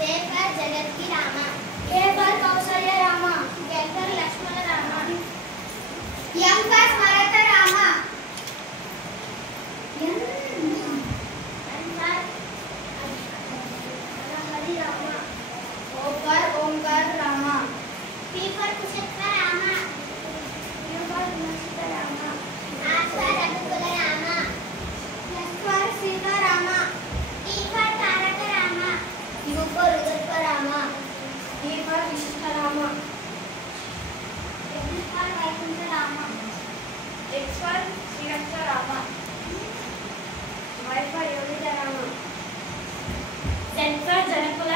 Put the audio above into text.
J for Jagatki Rama. K for Kausalya Rama. L for Lakshmana Rama. M for Smarata Rama. N for Hari Rama. O for Omkar Rama. P for Kushatka Rama. U for Nashita Rama. R for Raghukula Rama. S for Sita Rama. T for Taraka Rama. U for Udalpa Rama. V for Vishishta Rama. W for Vaikuntha Rama. X for Sriratha Rama. Y for Yogita Rama. Z for Janakula